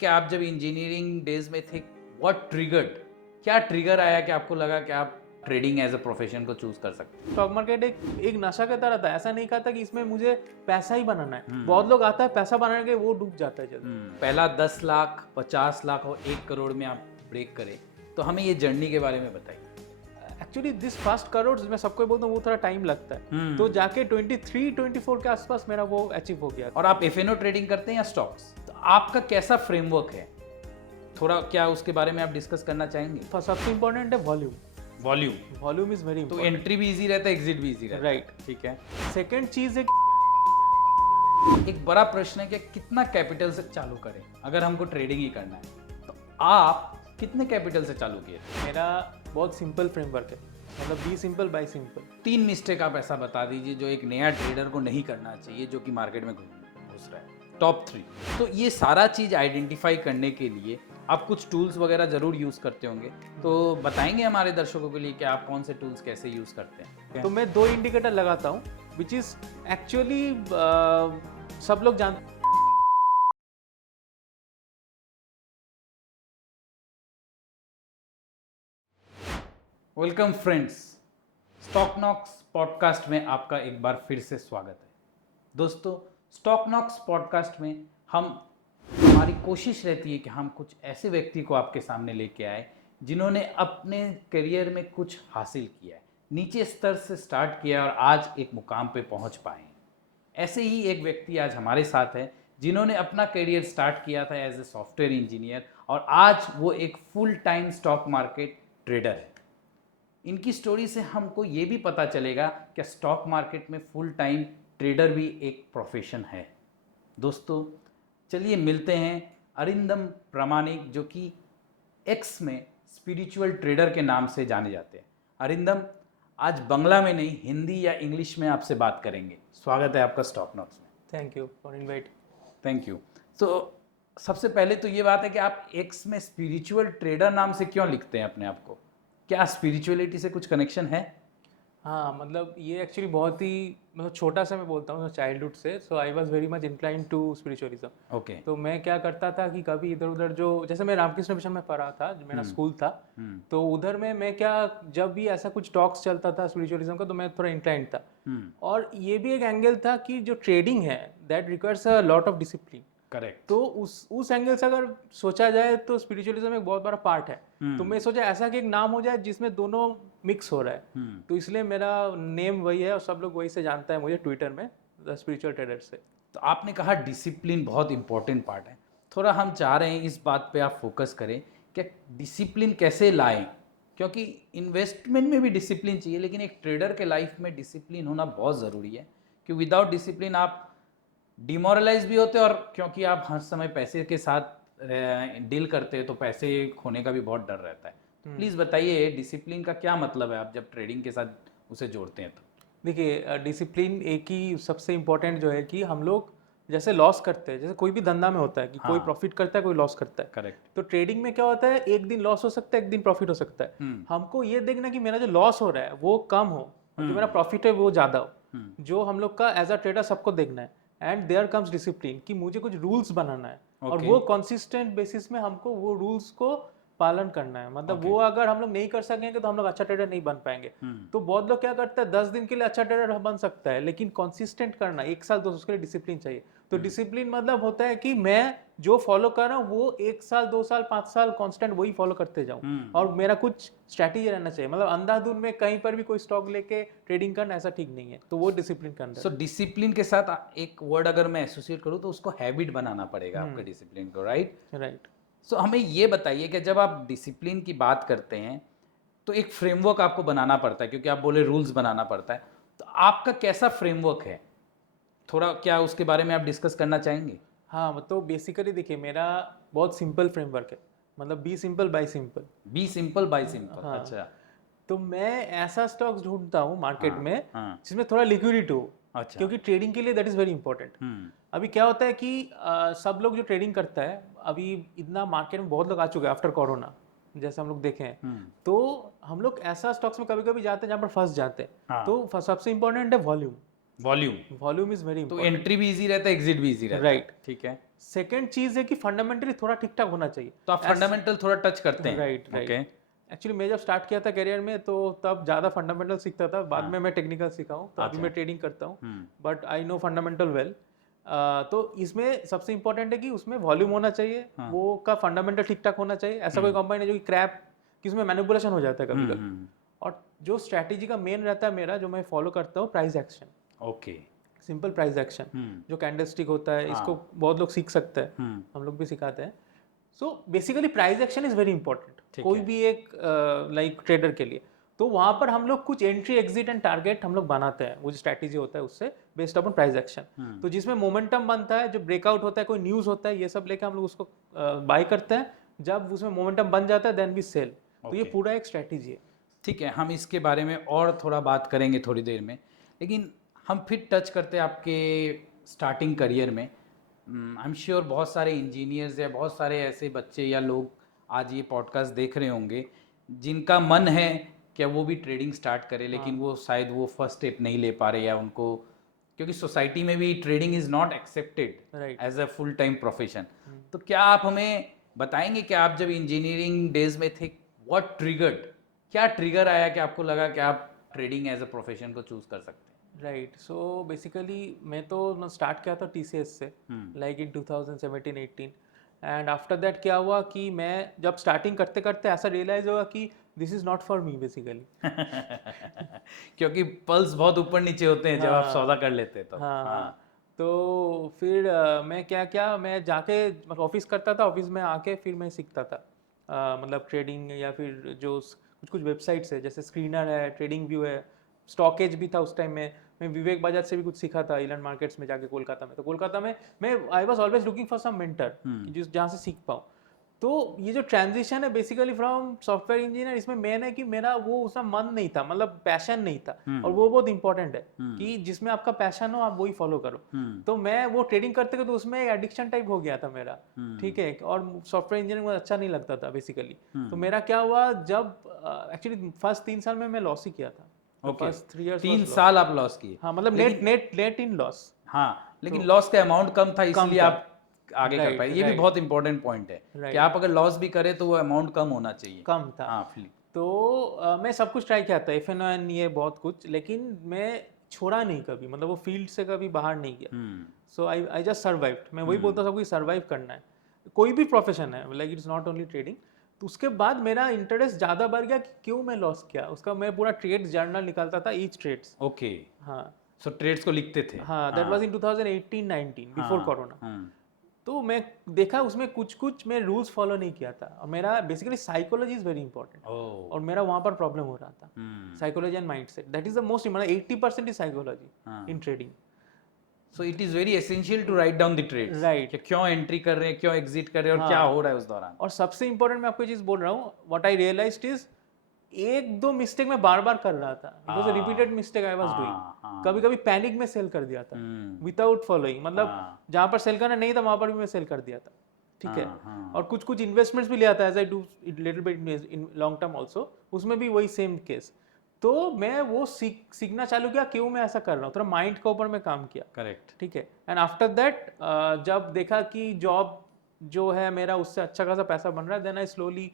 कि आप जब इंजीनियरिंग डेज में थे, व्हाट ट्रिगर्ड, क्या ट्रिगर आया कि आपको लगा कि आप ट्रेडिंग एज अ प्रोफेशन को चूज कर सकते हैं? स्टॉक मार्केट एक नशा की तरह था। ऐसा नहीं कहा था कि इसमें मुझे पैसा ही बनाना है। बहुत लोग आता है पैसा बनाने के वो डूब जाता है जल्दी। पहला 10 लाख 50 लाख और 1 करोड़ में आप ब्रेक करें, तो हमें ये जर्नी के बारे में बताइए। एक्चुअली दिस फर्स्ट करोड़ मैं सबको बोलता हूँ वो थोड़ा टाइम लगता है। तो जाके 23-24 के आसपास मेरा वो अचीव हो गया। और आप एफएनओ ट्रेडिंग करते हैं या स्टॉक्स? तो आपका कैसा फ्रेमवर्क है, थोड़ा क्या उसके बारे में आप डिस्कस करना चाहेंगे? सबसे इंपॉर्टेंट है वॉल्यूम। वॉल्यूम इज वेरी तो एंट्री भी इजी रहता है, एग्जिट भी इजी रहता है। राइट। ठीक है। सेकेंड चीज है एक बड़ा प्रश्न है कि कितना कैपिटल से चालू करें अगर हमको ट्रेडिंग ही करना है। तो आप कितने कैपिटल से चालू किए थे? मेरा बहुत सिंपल फ्रेमवर्क है, मतलब be simple by simple. 3 mistake आप ऐसा बता दीजिए जो एक नया ट्रेडर को नहीं करना चाहिए, जो कि मार्केट में घुस रहा है। टॉप 3। तो ये सारा चीज आइडेंटिफाई करने के लिए आप कुछ टूल्स वगैरह जरूर यूज करते होंगे, तो बताएंगे हमारे दर्शकों के लिए कि आप कौन से टूल्स कैसे यूज करते हैं? तो मैं 2 इंडिकेटर लगाता हूँ विच इज एक्चुअली सब लोग जानते। Welcome friends, Stock Knocks podcast में आपका एक बार फिर से स्वागत है। दोस्तों, स्टॉक नॉक्स पॉडकास्ट में हमारी कोशिश रहती है कि हम कुछ ऐसे व्यक्ति को आपके सामने लेके आए जिन्होंने अपने करियर में कुछ हासिल किया है, नीचे स्तर से स्टार्ट किया और आज एक मुकाम पे पहुंच पाए हैं। ऐसे ही एक व्यक्ति आज हमारे साथ है जिन्होंने अपना करियर स्टार्ट किया था एज ए सॉफ्टवेयर इंजीनियर और आज वो एक full time stock market trader है। इनकी स्टोरी से हमको ये भी पता चलेगा कि स्टॉक मार्केट में फुल टाइम ट्रेडर भी एक प्रोफेशन है। दोस्तों, चलिए मिलते हैं अरिंदम प्रामाणिक, जो कि एक्स में स्पिरिचुअल ट्रेडर के नाम से जाने जाते हैं। अरिंदम आज बांग्ला में नहीं, हिंदी या इंग्लिश में आपसे बात करेंगे। स्वागत है आपका स्टॉक नॉट्स में। Thank you for invite. Thank you. तो सबसे पहले तो ये बात है कि आप एक्स में स्पिरिचुअल ट्रेडर नाम से क्यों लिखते हैं अपने आप को? क्या स्पिरिचुअलिटी से कुछ कनेक्शन है? हाँ, मतलब ये एक्चुअली बहुत ही मतलब छोटा सा मैं बोलता हूँ चाइल्डहुड से। So I was very much inclined to spiritualism. Okay. तो मैं क्या करता था कि कभी इधर उधर जो जैसे मैं रामकृष्ण मिशन में पढ़ा था, जो मेरा स्कूल था, तो उधर में मैं क्या जब भी ऐसा कुछ टॉक्स चलता था स्पिरिचुअलिज्म का तो मैं थोड़ा इंक्लाइंड था। और ये भी एक एंगल था कि जो ट्रेडिंग है that requires a lot of discipline. Correct. तो उस एंगल से अगर सोचा जाए तो स्पिरिचुअलिज्म एक बहुत बड़ा पार्ट है। तो मैं सोचा ऐसा कि एक नाम हो जाए जिसमें दोनों मिक्स हो रहा है। तो इसलिए मेरा नेम वही है और सब लोग वही से जानता है मुझे ट्विटर में, द स्पिरिचुअल ट्रेडर से। तो आपने कहा डिसिप्लिन बहुत इंपॉर्टेंट पार्ट है। थोड़ा हम चाह रहे हैं इस बात पे आप फोकस करें कि डिसिप्लिन कैसे लाएं, क्योंकि इन्वेस्टमेंट में भी डिसिप्लिन चाहिए, लेकिन एक ट्रेडर के लाइफ में डिसिप्लिन होना बहुत ज़रूरी है। कि विदाउट डिसिप्लिन आप डिमोरलाइज भी होते हैं, और क्योंकि आप हर समय पैसे के साथ डील करते हैं तो पैसे खोने का भी बहुत डर रहता है। तो प्लीज़ बताइए डिसिप्लिन का क्या मतलब है आप जब ट्रेडिंग के साथ उसे जोड़ते हैं तो? देखिए, डिसिप्लिन एक ही सबसे इम्पोर्टेंट जो है कि हम लोग जैसे लॉस करते हैं, जैसे कोई भी धंधा में होता है कि कोई प्रॉफिट करता है कोई लॉस करता है। करेक्ट। तो ट्रेडिंग में क्या होता है, एक दिन लॉस हो सकता है, एक दिन प्रॉफिट हो सकता है। हमको ये देखना कि मेरा जो लॉस हो रहा है वो कम हो और जो मेरा प्रॉफिट है वो ज़्यादा हो। जो हम लोग का एज अ ट्रेडर सबको देखना है। एंड देयर कम्स डिसिप्लिन कि मुझे कुछ रूल्स बनाना है और वो कंसिस्टेंट बेसिस में हमको वो रूल्स को पालन करना है। मतलब वो अगर हम लोग नहीं कर सकेंगे तो हम लोग अच्छा ट्रेडर नहीं बन पाएंगे। तो बहुत लोग क्या करते हैं, 10 दिन के लिए अच्छा ट्रेडर बन सकता है, लेकिन कंसिस्टेंट करना 1 साल 2 साल, उसके लिए डिसिप्लिन चाहिए। तो डिसिप्लिन मतलब होता है कि मैं जो फॉलो कर रहा हूँ वो 1 साल 2 साल 5 साल कांस्टेंट वही फॉलो करते जाऊँ। और मेरा कुछ स्ट्रैटेजी रहना चाहिए। मतलब अंधाधुंध में कहीं पर भी कोई स्टॉक लेके ट्रेडिंग करना ऐसा ठीक नहीं है। तो वो डिसिप्लिन का अंदर। सो डिसिप्लिन के साथ एक वर्ड अगर मैं एसोसिएट करूँ तो उसको हैबिट बनाना पड़ेगा आपके डिसिप्लिन को, राइट? राइट। सो हमें ये बताइए कि जब आप डिसिप्लिन की बात करते हैं तो एक फ्रेमवर्क आपको बनाना पड़ता है, क्योंकि आप बोले रूल्स बनाना पड़ता है। तो आपका कैसा फ्रेमवर्क है, थोड़ा क्या उसके बारे में आप डिस्कस करना चाहेंगे? हाँ, तो बेसिकली देखिए मेरा बहुत सिंपल फ्रेमवर्क है, मतलब be simple by simple. Be simple by simple. हाँ। अच्छा। तो मैं ऐसा स्टॉक्स ढूंढता हूँ मार्केट में हाँ। जिसमें थोड़ा लिक्विडिटी हो। अच्छा। क्योंकि ट्रेडिंग के लिए दैट इज वेरी इंपॉर्टेंट। अभी क्या होता है कि सब लोग जो ट्रेडिंग करता है, अभी इतना मार्केट में बहुत लोग आ चुके हैं आफ्टर कोरोना, जैसे हम लोग देखे हैं। तो हम लोग ऐसा स्टॉक्स में कभी कभी जाते हैं जहाँ पर फंस जाते हैं। तो सबसे इंपॉर्टेंट है वॉल्यूम। वॉल्यूम इज वेरी तो इंपॉर्टेंट। एंट्री भी इजी रहता है, एग्जिट भी इजी रहता है। राइट। ठीक है। सेकेंड चीज है कि फंडामेंटली थोड़ा ठीक ठाक होना चाहिए। तो आप फंडामेंटल थोड़ा टच करते हैं। Right okay. राइट। एक्चुअली मैं जब स्टार्ट किया था करियर में तो तब ज़्यादा फंडामेंटल सीखता था, बाद में मैं टेक्निकल सीखा हूँ, तो अभी अच्छा। मैं ट्रेडिंग करता हूँ, हम्म। But I know fundamental well. तो इसमें सबसे इंपॉर्टेंट है कि उसमें वॉल्यूम होना चाहिए, वो का फंडामेंटल ठीक ठाक होना चाहिए। ऐसा कोई कंपनी है जो कि क्रैप कि उसमें मैनिपुलेशन हो जाता है कभी कभी। और जो स्ट्रैटेजी का मेन रहता है मेरा, जो मैं फॉलो करता हूँ, price action. Okay. Simple price action जो कैंडलस्टिक होता है, इसको बहुत लोग सीख सकते हैं, हम लोग भी सिखाते हैं। So basically price action is very important कोई भी एक लाइक ट्रेडर के लिए। तो वहां पर हम लोग कुछ एंट्री एग्जिट एंड टारगेट हम लोग बनाते हैं, वो जो स्ट्रैटेजी होता है उससे बेस्ड अपॉन प्राइस एक्शन। तो जिसमें मोमेंटम बनता है, जो ब्रेकआउट होता है, कोई न्यूज होता है, ये सब लेके हम लोग उसको बाय करते हैं। जब उसमें मोमेंटम बन जाता है देन वी सेल। तो ये पूरा एक स्ट्रैटेजी है। ठीक है, हम इसके बारे में और थोड़ा बात करेंगे थोड़ी देर में, लेकिन हम फिर टच करते हैं आपके स्टार्टिंग करियर में। आई एम श्योर बहुत सारे इंजीनियर्स या बहुत सारे ऐसे बच्चे या लोग आज ये पॉडकास्ट देख रहे होंगे जिनका मन है कि वो भी ट्रेडिंग स्टार्ट करे, लेकिन वो शायद वो फर्स्ट स्टेप नहीं ले पा रहे, या उनको, क्योंकि सोसाइटी में भी trading is not accepted as a full time profession. तो क्या आप हमें बताएंगे कि आप जब इंजीनियरिंग डेज में थे, व्हाट ट्रिगर्ड, क्या ट्रिगर आया कि आपको लगा कि आप ट्रेडिंग एज अ प्रोफेशन को चूज कर सकते हैं? राइट। सो बेसिकली मैं तो स्टार्ट किया था टीसीएस से, like in 2017-18। And after that क्या हुआ कि मैं जब स्टार्टिंग करते करते ऐसा रियलाइज हुआ कि this is not for me basically. क्योंकि पल्स बहुत ऊपर नीचे होते हैं जब आप सौदा कर लेते हैं तो। हाँ। तो फिर मैं क्या क्या मैं जाके ऑफिस करता था, ऑफिस में आके फिर मैं सीखता था, मतलब ट्रेडिंग, या फिर जो कुछ कुछ वेबसाइट्स है जैसे स्क्रीनर है, ट्रेडिंग व्यू है, स्टॉकेज भी था उस टाइम में। मैं विवेक बजाज से भी कुछ सीखा था इलन मार्केट्स में जाके कोलकाता में। तो कोलकाता में मैं I was always looking for some mentor जिस जहाँ से सीख पाऊँ। तो ये जो ट्रांजिशन है बेसिकली फ्रॉम सॉफ्टवेयर इंजीनियर, इसमें मेन है कि मेरा वो उसमें मन नहीं था, मतलब पैशन नहीं था। और वो बहुत इंपॉर्टेंट है कि जिसमें आपका पैशन हो आप वही फॉलो करो। तो मैं वो ट्रेडिंग करते करते उसमें एक एडिक्शन टाइप हो गया था मेरा, ठीक है। और सॉफ्टवेयर इंजीनियरिंग मुझे अच्छा नहीं लगता था बेसिकली। तो मेरा क्या हुआ, जब एक्चुअली फर्स्ट 3 साल में मैं लॉस ही किया था। फर्स्ट 3 इयर्स 3 साल आप लॉस किए? हाँ, मतलब नेट इन लॉस। हाँ, लेकिन लॉस का अमाउंट कम था, इसलिए आप आगे कर पाए। ये भी बहुत इंपॉर्टेंट पॉइंट है कि आप अगर लॉस भी करें तो वो अमाउंट कम होना चाहिए। कम था। हाँ, तो मैं सब कुछ ट्राई किया था, FNON, ये बहुत कुछ, लेकिन मैं छोड़ा नहीं कभी, मतलब वो फील्ड से कभी बाहर नहीं गया। सो आई जस्ट सर्वाइव्ड। मैं वही बोलता सबको सर्वाइव करना है, कोई भी प्रोफेशन है, like it's not only trading. तो उसके बाद मेरा इंटरेस्ट ज़्यादा बढ़ गया कि क्यों मैं लॉस किया, उसका मैं पूरा ट्रेड्स जर्नल निकालता था, ईच ट्रेड्स। ओके। हाँ। सो ट्रेड्स को लिखते थे? हाँ, that was in 2018-19 before corona. तो मैं देखा उसमें कुछ कुछ मैं रूल्स फॉलो नहीं किया था, और मेरा basically psychology is very important, और मेरा वहाँ पर प्रॉब्लम हो रहा था। Psychology and mindset, that is the most important. 80% is psychology in trading. So it is very essential to write down the trades, right, कि क्यों एंट्री कर रहे हैं, क्यों एग्जिट कर रहे हैं, और क्या हो रहा है उस दौरान। और सबसे इंपॉर्टेंट मैं आपको चीज बोल रहा हूँ, व्हाट आई रियलाइज्ड इज, एक दो मिस्टेक मैं बार बार कर रहा था। It was a repeated mistake I was doing. कभी कभी पैनिक में सेल कर दिया था विदाउट फॉलोइंग, मतलब जहां पर सेल करना नहीं था वहां पर भी मैं सेल कर दिया था, ठीक है। और कुछ कुछ इन्वेस्टमेंट्स भी लिया था, as I do little bit in long term also, उसमें भी वही सेम केस। तो मैं वो सीखना चालू किया क्यों मैं ऐसा कर रहा हूँ, थोड़ा माइंड के ऊपर मैं काम किया। करेक्ट, ठीक है। एंड आफ्टर दैट जब देखा कि जॉब जो है मेरा उससे अच्छा खासा पैसा बन रहा है, then I slowly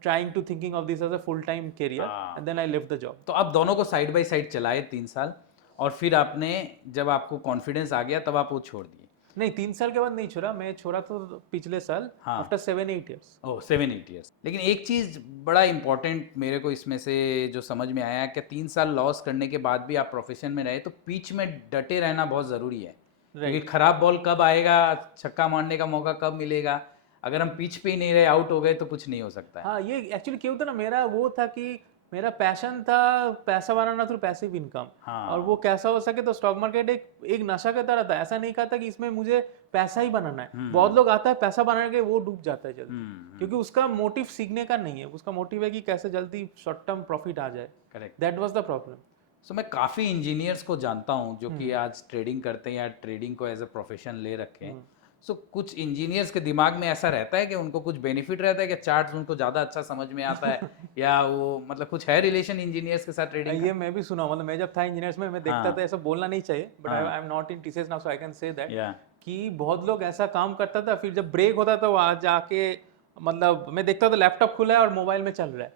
trying to thinking of this as a full time career, and then I left the job. तो आप दोनों को साइड बाय साइड चलाए 3 साल, और फिर आपने, जब आपको कॉन्फिडेंस आ गया तब आप वो छोड़ दिए? नहीं, 3 साल के बाद नहीं छोड़ा, मैं छोड़ा तो पिछले साल, आफ्टर 7-8 years। ओह, 7-8 years। लेकिन एक चीज़ बड़ा इंपॉर्टेंट मेरे को इसमें से जो समझ में आया कि 3 साल लॉस करने के बाद भी आप प्रोफेशन में रहे, तो पिच में डटे रहना बहुत ज़रूरी है। क्योंकि खराब बॉल कब आएगा, छक्का मारने का मौका कब मिलेगा, अगर हम पिच पे ही नहीं रहे, आउट हो गए, तो कुछ नहीं हो सकता है। हाँ, ये एक्चुअली क्यों था ना, मेरा वो था कि मेरा पैशन था पैसा बनाना थ्रू पैसिव इनकम। और वो कैसा हो सके, तो स्टॉक मार्केट एक नशा की तरह था। ऐसा नहीं कहा था कि इसमें मुझे पैसा ही बनाना है। बहुत लोग आता है पैसा बनाने के, वो डूब जाता है जल्दी, क्योंकि उसका मोटिव सीखने का नहीं है, उसका मोटिव है कि कैसे जल्दी शॉर्ट टर्म प्रॉफिट आ जाए। Correct, that was the problem. So मैं काफ़ी इंजीनियर्स को जानता हूँ जो कि आज ट्रेडिंग करते हैं या ट्रेडिंग को एज ए प्रोफेशन ले रखे हैं। सो कुछ इंजीनियर्स के दिमाग में ऐसा रहता है कि उनको कुछ बेनिफिट रहता है कि चार्ट्स उनको ज़्यादा अच्छा समझ में आता है या वो मतलब कुछ है रिलेशन इंजीनियर्स के साथ ट्रेडिंग ये का? मैं भी सुना हूं, मतलब मैं जब था इंजीनियर्स में मैं देखता हाँ, था, ऐसा बोलना नहीं चाहिए, बट आई हाँ, am not in TCS now so I can say that या कि बहुत लोग ऐसा काम करता था, फिर जब ब्रेक होता था वहां जाके, मतलब मैं देखता था लैपटॉप खुला है और मोबाइल में चल रहा है,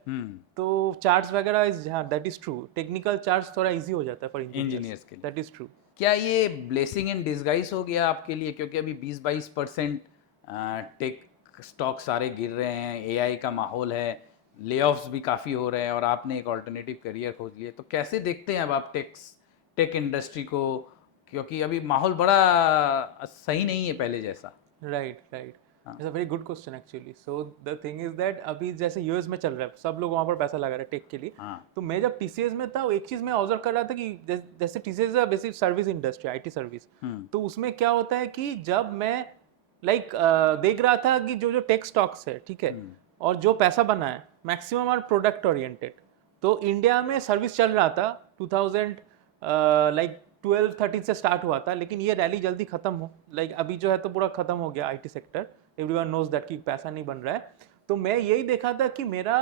तो चार्ट्स वगैरह इज, हाँ that is true, technical charts थोड़ा इजी हो जाता है फॉर इंजीनियर्स, इंजीनियर्स के लिए। That is true. क्या ये ब्लेसिंग इन डिसगाइज हो गया आपके लिए, क्योंकि अभी 20-22% टेक स्टॉक सारे गिर रहे हैं, एआई का माहौल है, लेऑफ्स भी काफ़ी हो रहे हैं और आपने एक ऑल्टरनेटिव करियर खोज लिया, तो कैसे देखते हैं अब आप टेक इंडस्ट्री को, क्योंकि अभी माहौल बड़ा सही नहीं है पहले जैसा। राइट राइट, हाँ, it's a very good question actually. So the thing is that अभी जैसे यूएस में चल रहा है, सब लोग वहाँ पर पैसा लगा रहे हैं टेक के लिए। हाँ, तो मैं जब टीसीएस में था, एक चीज़ मैं ऑब्जर्व कर रहा था कि जैसे टीसीएस है basic service industry, IT service, तो उसमें क्या होता है कि जब मैं लाइक देख रहा था कि जो जो टेक स्टॉक्स है, ठीक है, और जो पैसा बना है मैक्सिमम आर प्रोडक्ट ओरिएंटेड। तो इंडिया में सर्विस चल रहा था 2000 लाइक 12-13 से स्टार्ट हुआ था, लेकिन ये रैली जल्दी खत्म हो, लाइक अभी जो है तो पूरा खत्म हो गया IT sector, everyone knows that कि पैसा नहीं बन रहा है। तो मैं यही देखा था कि मेरा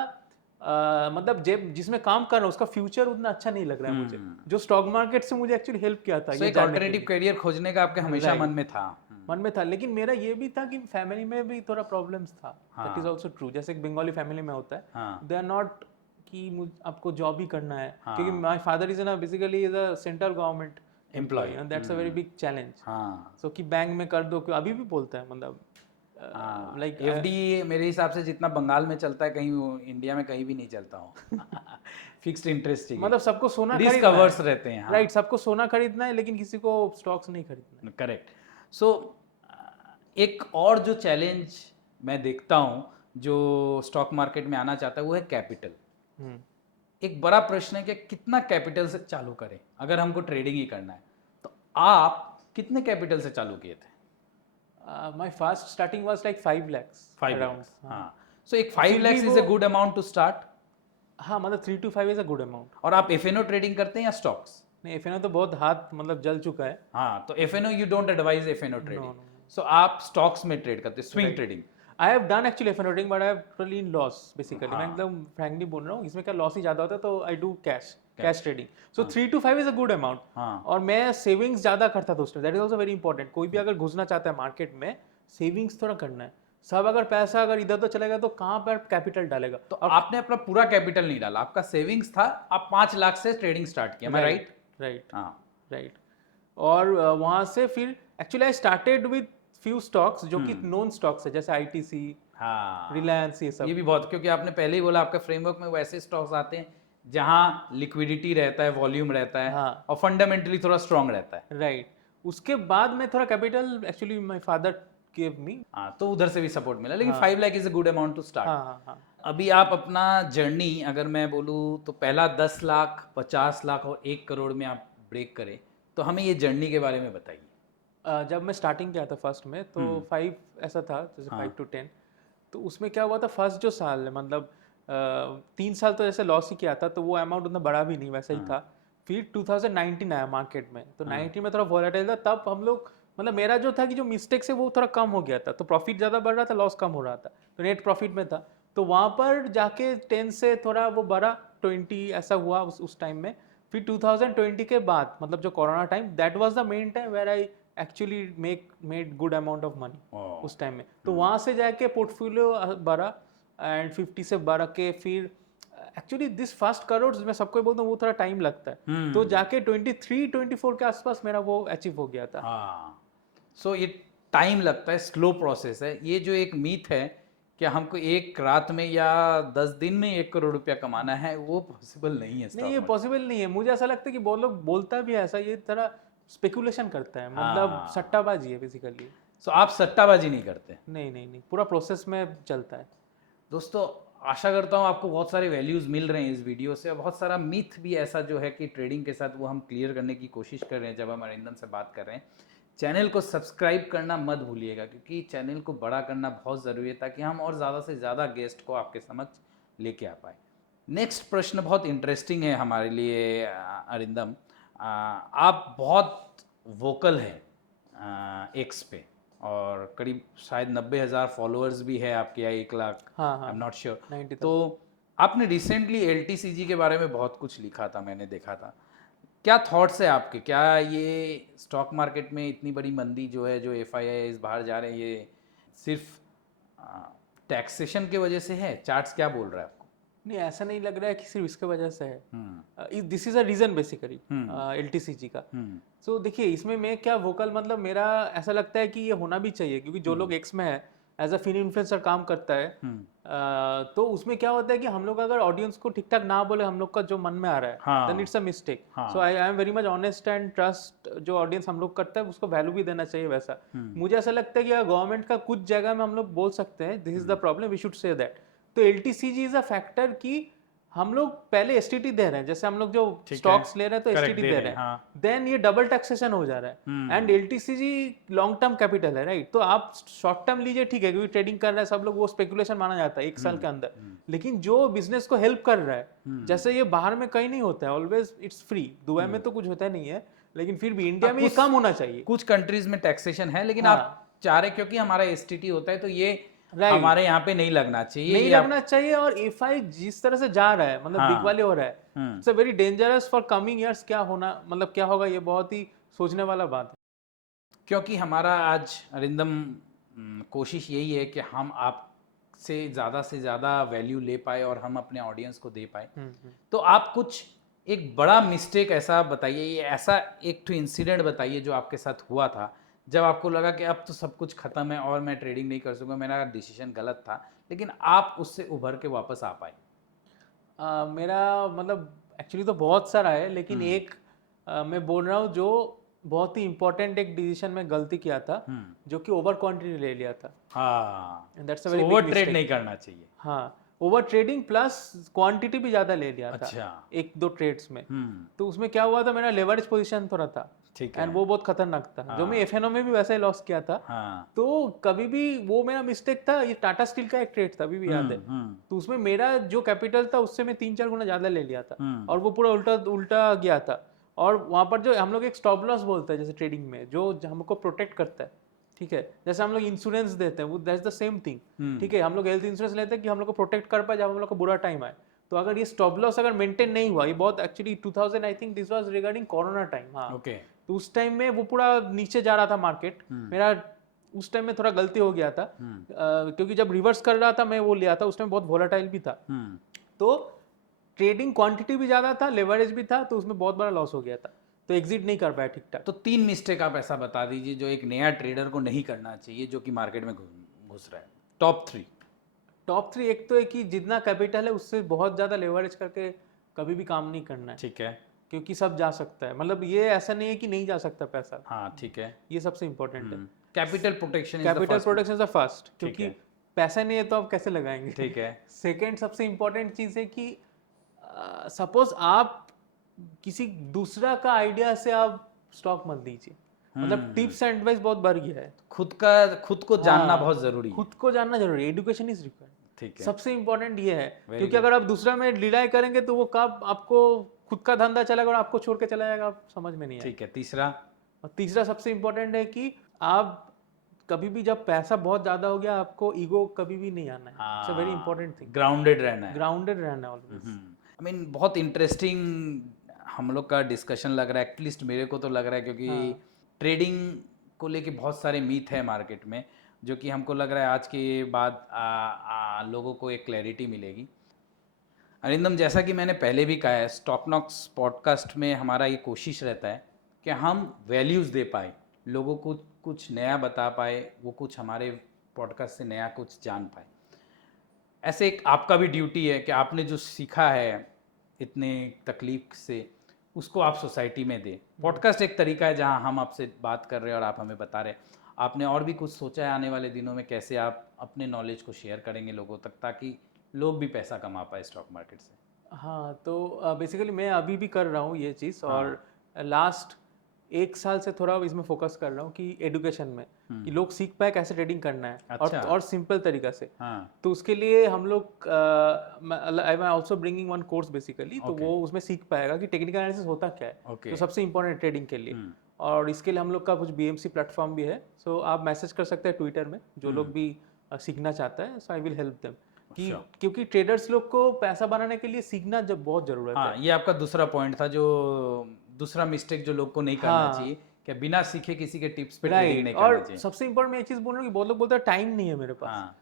मतलब जेब जिसमें काम कर रहा हूँ उसका फ्यूचर उतना अच्छा नहीं लग रहा है मुझे, जो स्टॉक मार्केट से मुझे एक्चुअली हेल्प किया था सो ये एक जानने के ऑल्टरनेटिव लिए। करियर खोजने का आपके हमेशा मन राइट, में था। मन में था, लेकिन मेरा ये भी था कि फैमिली में भी थोड़ा प्रॉब्लम्स था, दैट इज हाँ, ऑल्सो ट्रू। जैसे एक बंगाली फैमिली में होता है, हाँ, दे आर नॉट कि आपको जॉब ही करना है, क्योंकि हाँ, माय फादर इज ना basically is a central government employ, employ. And that's a very big challenge. हाँ, सो कि बैंक में कर दो, अभी भी बोलता है, मतलब हाँ, लाइक एफडी मेरे हिसाब से जितना बंगाल में चलता है कहीं इंडिया में कहीं भी नहीं चलता हो। फिक्स्ड इंटरेस्ट चाहिए, मतलब सबको सोना रिस्क खरीदना अवर्स है, रहते हैं। हाँ, राइट, सबको सोना खरीदना है लेकिन किसी को स्टॉक्स नहीं खरीदना है। करेक्ट। सो एक और जो चैलेंज मैं देखता हूँ जो स्टॉक मार्केट में आना चाहता है वो है कैपिटल। हम्म, एक बड़ा प्रश्न है कि कितना कैपिटल से चालू करें अगर हमको ट्रेडिंग ही करना है। तो आप कितने कैपिटल से चालू किए थे? My first starting was like 5 lakhs 5 lakh. Around, हाँ। हाँ, सो एक और फाइव फिर भी लैक्स इज वो, a good amount to start. हाँ मतलब 3 to 5 is a good amount. और आप एफएनओ ट्रेडिंग करते हैं या स्टॉक्स? नहीं, एफएनओ तो बहुत हाथ मतलब जल चुका है। हाँ, तो FNO you don't advise FNO no trading. No, so आप स्टॉक्स में ट्रेड करते हैं, swing right. Trading? I have done actually FNO trading, but I have totally in loss basically, मैं हाँ, एकदम फ्रैंकली बोल रहा हूँ, इसमें क्या लॉस ही ज़्यादा होता है, तो I do cash cash. Trading. So 3 to 5 is a good amount. हाँ, और मैं सेविंग्स ज़्यादा करता था उस time, that is also very important. कोई भी अगर घुसना चाहता है मार्केट में, सेविंग्स थोड़ा करना है। सब अगर पैसा अगर इधर उधर चलेगा तो कहाँ पर कैपिटल डालेगा। तो और आपने अपना पूरा कैपिटल नहीं डाला, आपका सेविंग्स था, आप 5 लाख से ट्रेडिंग स्टार्ट किया, मैं राइट राइट? राइट हाँ, राइट। और वहाँ से फिर actually I started with few stocks जो कि नोन स्टॉक्स है, जैसे आईटीसी, हाँ, रिलायंस, ये ये सब। भी बहुत, क्योंकि आपने पहले ही बोला आपका फ्रेमवर्क में वैसे स्टॉक्स आते हैं जहाँ लिक्विडिटी रहता है, वॉल्यूम रहता है हाँ, और फंडामेंटली थोड़ा स्ट्रांग रहता है। राइट। उसके बाद में थोड़ा capital actually my father give me. हाँ, तो उधर से भी सपोर्ट मिला, लेकिन हाँ 5 lakh is a good amount to start. हाँ हाँ हाँ। अभी आप अपना जर्नी अगर मैं बोलूँ तो पहला 10 लाख, 50 लाख और 1 करोड़ में आप ब्रेक करें, तो हमें ये जर्नी के बारे में बताइए। जब मैं स्टार्टिंग किया था फर्स्ट में, तो 5 ऐसा था, जैसे 5 to 10। तो उसमें क्या हुआ था, फर्स्ट जो साल है मतलब 3 साल तो जैसे लॉस ही किया था, तो वो अमाउंट उतना बड़ा भी नहीं, वैसा ही था। फिर 2019 आया मार्केट में, तो 19 में थोड़ा वॉलेटाइल था, तब हम लोग मतलब मेरा जो था कि जो मिस्टेक है वो थोड़ा कम हो गया था, तो प्रॉफिट ज़्यादा बढ़ रहा था, लॉस कम हो रहा था, तो नेट प्रॉफिट में था। तो वहाँ पर जाके 10 से थोड़ा वो बढ़ा, 20 ऐसा हुआ उस टाइम में। फिर 2020 के बाद मतलब जो corona time, that was the main time where I actually made good amount of money oh, उस टाइम में। तो वहाँ से जाके पोर्टफोलियो बढ़ा, एंड 50 से बढ़ के फिर एक्चुअली दिस फर्स्ट करोड़ मैं सबको बोलता हूँ वो थोड़ा टाइम लगता है, तो जाके 23-24 के आसपास मेरा वो अचीव हो गया था। हाँ, सो ये टाइम लगता है, स्लो प्रोसेस है। ये जो एक मीथ है कि हमको एक रात में या 10 दिन में 1 करोड़ रुपया कमाना है, वो पॉसिबल नहीं है नहीं, स्टॉक ये मार्केट। पॉसिबल नहीं है, मुझे ऐसा लगता है कि बहुत लोग बोलता भी है ऐसा, ये तरह स्पेकुलेशन करता है, मतलब हाँ, सट्टाबाजी है बेसिकली। सो आप सट्टाबाजी नहीं करते। नहीं नहीं नहीं, पूरा प्रोसेस में चलता है। दोस्तों, आशा करता हूँ आपको बहुत सारे वैल्यूज़ मिल रहे हैं इस वीडियो से, और बहुत सारा मिथ भी ऐसा जो है कि ट्रेडिंग के साथ वो हम क्लियर करने की कोशिश कर रहे हैं जब हम अरिंदम से बात कर रहे हैं। चैनल को सब्सक्राइब करना मत भूलिएगा, क्योंकि चैनल को बड़ा करना बहुत ज़रूरी है ताकि हम और ज़्यादा से ज़्यादा गेस्ट को आपके समक्ष लेके आ पाए। नेक्स्ट प्रश्न बहुत इंटरेस्टिंग है हमारे लिए अरिंदम। आप बहुत वोकल हैं एक्स पे, और करीब शायद 90,000 फॉलोअर्स भी है आपके, या 1 लाख, हाँ आई हाँ एम नॉट श्योर। 90,000। तो आपने रिसेंटली LTCG के बारे में बहुत कुछ लिखा था, मैंने देखा था। क्या थॉट्स है आपके? क्या ये स्टॉक मार्केट में इतनी बड़ी मंदी जो है, जो FIIs बाहर जा रहे हैं, ये सिर्फ टैक्सेशन के वजह से है? चार्ट्स क्या बोल रहा है आपको? नहीं, ऐसा नहीं लग रहा है कि सिर्फ इसके वजह से है। Hmm this is a reason basically hmm LTCG का। हम्म सो देखिए, इसमें मैं क्या वोकल, मतलब मेरा ऐसा लगता है कि ये होना भी चाहिए, क्योंकि जो लोग एक्स में है एज अ फिन इन्फ्लुएंसर काम करता है, हम्म तो उसमें क्या होता है कि हम लोग अगर ऑडियंस को ठीक ठाक ना बोले हम लोग का जो मन में आ रहा है, हाँ देन इट्स अ मिस्टेक। हाँ so I am very much honest and trust जो ऑडियंस हम लोग करता है उसको वैल्यू भी देना चाहिए वैसा। मुझे ऐसा लगता है कि गवर्नमेंट का कुछ जगह में हम लोग बोल सकते हैं this is the problem, we should say that. तो LTCG इज अ फैक्टर कि हम लोग पहले STT दे रहे हैं, जैसे हम लोग जो ठीक है, स्टॉक्स ले रहे हैं तो correct, STT दे दे रहे रहे हैं, हैं, हाँ। देन ये डबल टैक्सेशन हो जा रहा है। And LTCG long term capital है, राइट? तो आप शॉर्ट टर्म लीजिए, ठीक है, क्योंकि ट्रेडिंग कर रहा है सब लोग, वो स्पेकुलेशन माना जाता है 1 साल के अंदर। लेकिन जो बिजनेस को हेल्प कर रहा है, जैसे ये बाहर में कहीं नहीं होता है, ऑलवेज इट्स फ्री। दुबई में तो कुछ होता नहीं है, लेकिन फिर भी इंडिया में ये कम होना चाहिए। कुछ कंट्रीज में टैक्सेशन है, लेकिन हाँ। आप चाह रहे क्योंकि हमारा STT होता है तो ये Right. हमारे यहाँ पे नहीं लगना चाहिए, नहीं ये आप- लगना चाहिए। और FI जिस तरह से जा रहा है, मतलब हाँ। बिग वाले हो रहा है, हम्म। It's a very dangerous for coming years. क्या होना, मतलब क्या होगा, ये बहुत ही सोचने वाला बात है। क्योंकि हमारा आज अरिंदम कोशिश यही है कि हम आप से ज़्यादा वैल्यू ले पाए और हम अपने ऑडियंस को दे पाए। तो आप कुछ एक बड़ा मिस्टेक ऐसा बताइए, ये ऐसा एक तो इंसिडेंट बताइए जो आपके साथ हुआ था, जब आपको लगा कि अब तो सब कुछ ख़त्म है और मैं ट्रेडिंग नहीं कर सकूँगा, मेरा डिसीजन गलत था, लेकिन आप उससे उभर के वापस आ पाए। मेरा मतलब एक्चुअली तो बहुत सारा है, लेकिन एक मैं बोल रहा हूँ जो बहुत ही इंपॉर्टेंट एक डिसीजन में गलती किया था, जो कि ओवर क्वांटिटी ले लिया था। हाँ, that's a so very over big trade mistake. नहीं करना चाहिए। हाँ, ओवर ट्रेडिंग प्लस क्वांटिटी भी ज्यादा ले लिया था अच्छा। 1-2 ट्रेड्स में। हम्म तो उसमें क्या हुआ था, मेरा लेवरेज पोजीशन थोड़ा था, ठीक है। एंड वो बहुत खतरनाक था, जो मैं FNO में भी वैसा ही लॉस किया था। हाँ। तो कभी भी वो मेरा मिस्टेक था। ये टाटा स्टील का एक ट्रेड था, अभी भी याद है। तो उसमें मेरा जो कैपिटल था उससे मैं 3-4 गुना ज्यादा ले लिया था, और वो पूरा उल्टा उल्टा गया था। और वहां पर जो हम लोग एक स्टॉप लॉस बोलते हैं जैसे ट्रेडिंग में, जो हमको प्रोटेक्ट करता है, ठीक है, जैसे हम लोग इंश्योरेंस देते हैं, वो दैट्स द सेम थिंग। ठीक है, हम लोग हेल्थ इंश्योरेंस लेते हैं कि हम लोग को प्रोटेक्ट कर पाए जब हम लोग को बुरा टाइम आए। तो अगर ये स्टॉप लॉस अगर मेंटेन नहीं हुआ, ये बहुत actually 2000, I think this was regarding corona time. हाँ, ओके। तो उस टाइम में वो पूरा नीचे जा रहा था मार्केट। मेरा उस टाइम में थोड़ा गलती हो गया था, क्योंकि जब रिवर्स कर रहा था मैं वो लिया था, उस टाइम बहुत वोलेटाइल भी था। तो ट्रेडिंग क्वांटिटी भी ज्यादा था, लेवरेज भी था, तो उसमें बहुत बड़ा लॉस हो गया था, तो एग्जिट नहीं कर पाया ठीक ठाक। तो 3 मिस्टेक आप ऐसा बता दीजिए जो एक नया ट्रेडर को नहीं करना चाहिए, जो कि मार्केट में घुस रहा है। टॉप 3। टॉप 3 एक तो है कि जितना कैपिटल है उससे बहुत ज्यादा लेवरेज करके कभी भी काम नहीं करना है, ठीक है। क्योंकि सब जा सकता है, मतलब ये ऐसा नहीं है कि नहीं जा सकता पैसा। हाँ, ठीक है। ये सबसे इंपॉर्टेंट है। Capital protection is the capital first. Protection is the first, ठीक क्योंकि है। पैसा नहीं है तो आप कैसे लगाएंगे। ठीक है। सेकेंड सबसे इंपॉर्टेंट चीज है कि सपोज आप किसी दूसरा का आइडिया से आप स्टॉक मत दीजिए, मतलब टिप्स एंड एडवाइस बहुत बढ़िया है। खुद को जानना हाँ, बहुत जरूरी है। खुद को जानना जरूरी है, एजुकेशन इज रिक्वायर्ड। ठीक है। सबसे इंपॉर्टेंट ये है, Very क्योंकि good. अगर आप दूसरा में डिलाई करेंगे तो वो कब आपको खुद का धंधा चलेगा और आपको छोड़ के चला जाएगा, आप समझ में नहीं आएगा। ठीक है। तीसरा। और तीसरा सबसे इंपॉर्टेंट है कि आप कभी भी जब पैसा बहुत ज्यादा हो गया, आपको ईगो कभी भी नहीं आना है। It's a very important thing. Grounded रहना है। ग्राउंडेड रहना है ऑलवेज। आई मीन बहुत इंटरेस्टिंग हम लोग का डिस्कशन लग रहा है, एटलीस्ट मेरे को तो लग रहा है, क्योंकि ट्रेडिंग को लेके बहुत सारे मीथ है मार्केट में, जो कि हमको लग रहा है आज के बाद लोगों को एक क्लैरिटी मिलेगी। अरिंदम, जैसा कि मैंने पहले भी कहा है, स्टॉकनॉक्स पॉडकास्ट में हमारा ये कोशिश रहता है कि हम वैल्यूज़ दे पाए, लोगों को कुछ नया बता पाए, वो कुछ हमारे पॉडकास्ट से नया कुछ जान पाए। ऐसे एक आपका भी ड्यूटी है कि आपने जो सीखा है इतने तकलीफ से, उसको आप सोसाइटी में दें। पॉडकास्ट एक तरीका है जहां हम आपसे बात कर रहे हैं और आप हमें बता रहे हैं। आपने और भी कुछ सोचा है आने वाले दिनों में कैसे आप अपने नॉलेज को शेयर करेंगे लोगों तक, ताकि लोग भी पैसा कमा पाए स्टॉक मार्केट से? हाँ, तो बेसिकली मैं अभी भी कर रहा हूँ ये चीज़, और लास्ट 1 साल से थोड़ा इसमें फोकस कर रहा हूँ कि एडुकेशन में, कि लोग सीख पाए कैसे ट्रेडिंग करना है। अच्छा। और सिंपल तरीका से। हाँ। तो उसके लिए हम लोग I am also bringing one course basically, तो वो उसमें सीख पाएगा कि टेक्निकल एनालिसिस होता क्या है, Okay. तो सबसे इंपॉर्टेंट ट्रेडिंग के लिए। और इसके लिए हम लोग का कुछ BMC प्लेटफॉर्म भी है, सो आप मैसेज कर सकते हैं ट्विटर में, जो लोग भी सीखना चाहता है, सो आई विल हेल्प देम कि Sure. क्योंकि ट्रेडर्स लोग को पैसा बनाने के लिए सीखना जब बहुत जरूरत हाँ, है। ये आपका दूसरा पॉइंट था, जो दूसरा मिस्टेक जो लोग को नहीं करना हाँ। चाहिए कि बिना सीखे किसी के टिप्स पे ट्रेडिंग राइट, नहीं करना और चाहिए। सबसे इम्पोर्टेंट मैं ये चीज़ बोल रहा हूँ कि बहुत लोग बोलते हैं टाइम नहीं है मेरे पास, हाँ